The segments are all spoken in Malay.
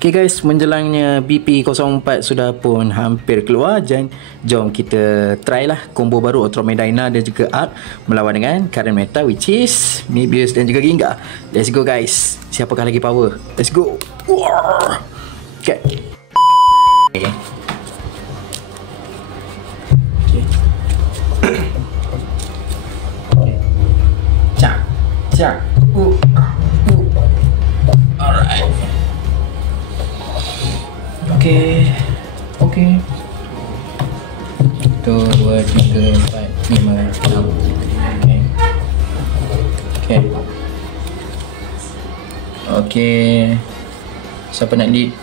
Okay guys, menjelangnya BP04 sudah pun hampir keluar. Jom kita try lah combo baru Ultra Medina dan juga Arc melawan dengan Current Meta, which is Mebius dan juga Ginga. Let's go guys. Siapakah lagi power? Let's go. Okay. Cak. Alright. Okay. 1, 2, 3, 4, 5, 6. Okay. Siapa nak lead?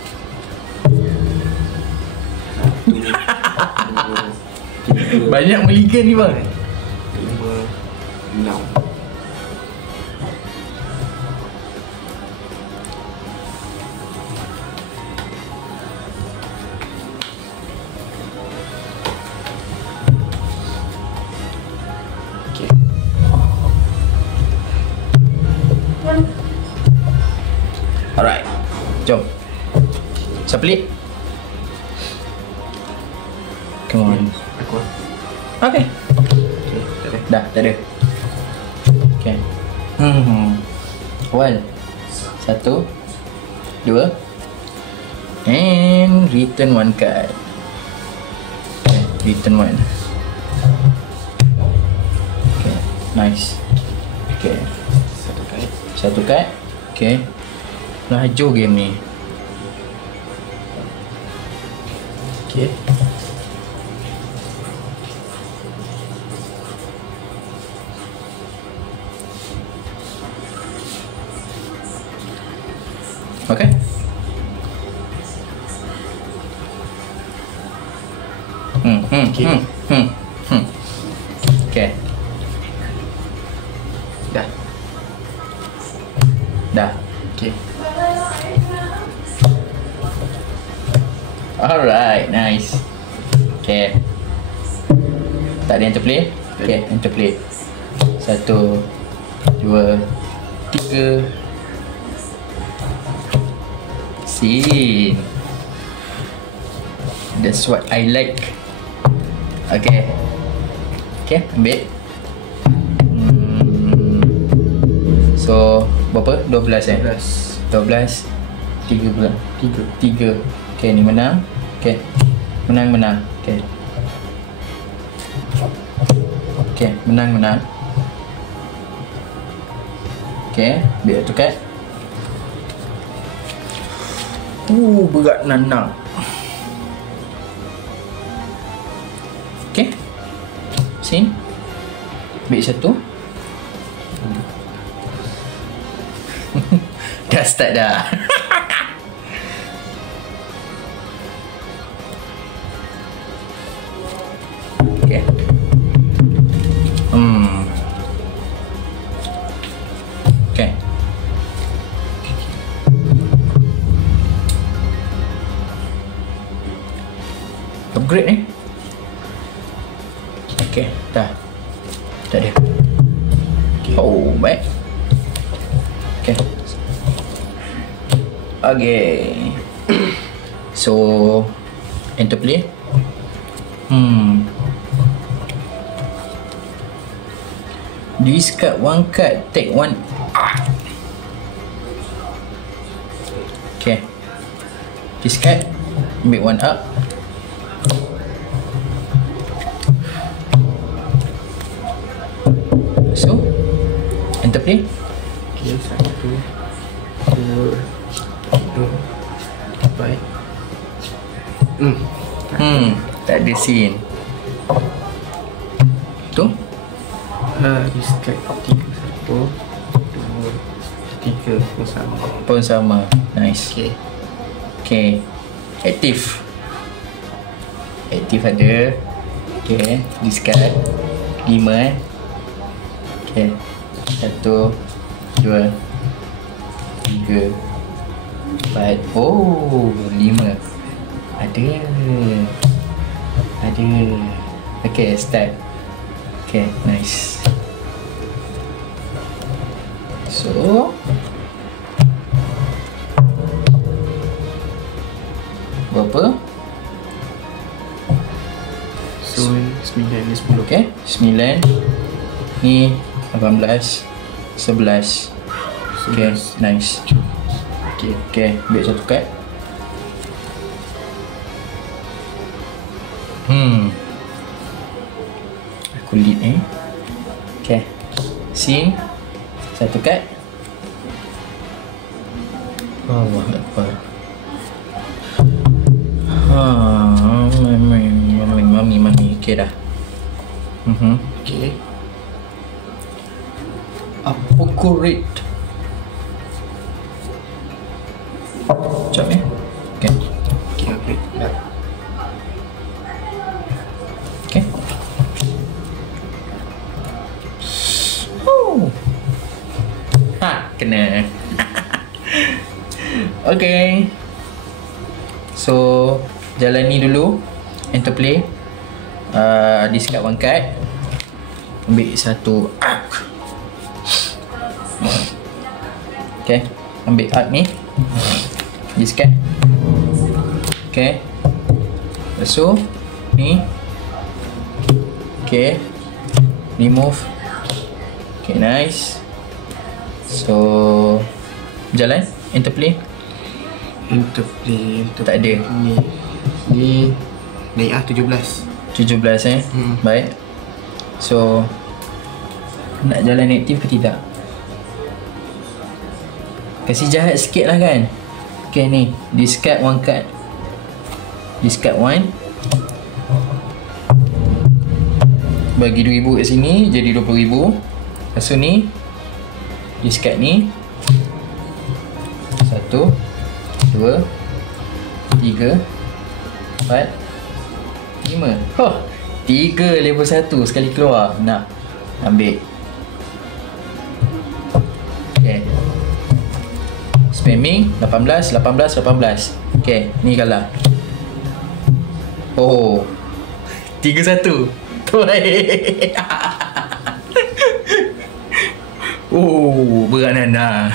Banyak meligan ni bang. 5, 6. Alright. Jom. Siapa lead? Come on. Aku. Okay. Dah, tak ada. Okay. 1, 2 and return 1 card. Okay, return 1. Okay, nice. Okay. Satu card. Okay. Laju game ni. Okay. Okay. Okay. Dah. Okay. Alright, nice. Okay. Tak ada interplay? Okay, interplay. 1, 2, 3. See. That's what I like. Okay. Okay, ambil. So, berapa? 12 12. 3 pula. 3. Okay, ni menang. Okay. Menang. Okay. Okay, menang. Okay, biar tukar. Berat nak. Okay. Sini. Ambil 1. Dah start dah. Okay. Okay. Upgrade ni. Okay, dah. Tak ada. Oh, baik. Okay. Okay. So, interplay. Discard 1 card, take 1. Okay. Discard, ambil 1 up. So, interplay. Okay, 1, 2, 3, 4. Tak ada scene. Tu? Discard 3, 1, 2, 3 pun sama. Nice. Okay. Aktif ada. Okay. Discard 5 Okay. 1, 2, 3, 4. Oh, 5. Ada. Okay, start. Okay, nice. So, Okay, 9. Ni 18, 11. Okay, nice. Okay, ambil satu kad. Aku lead ni. Okay, scene. Satu kad. Allah Akbar. Mami. Okay dah. Okay. Apocorate. Sekejap ni. Okay. Okay. Dah. Okay. Kena. Okay. So, jalani dulu. Interplay. Discard one card. Ambil satu arc. Okay. Ambil arc ni. Discard. Okay. Lepas tu ni. Okay. Remove. Okay, nice. So, jalan. Interplay. Tak ada. Ni naik 17. 17 Baik. So, nak jalan aktif ke tidak? Kasih jahat sikit lah kan. Okay ni, discard one card. Discard one. Bagi 2,000 kat sini, jadi 20,000. Lepas tu ni, discard ni. 1, 2, 3, 4, 5. 3 level 1 sekali keluar. Nak ambil. Okay. Spamming 18. Okay, ni kalah. 3-1. Berat Nana.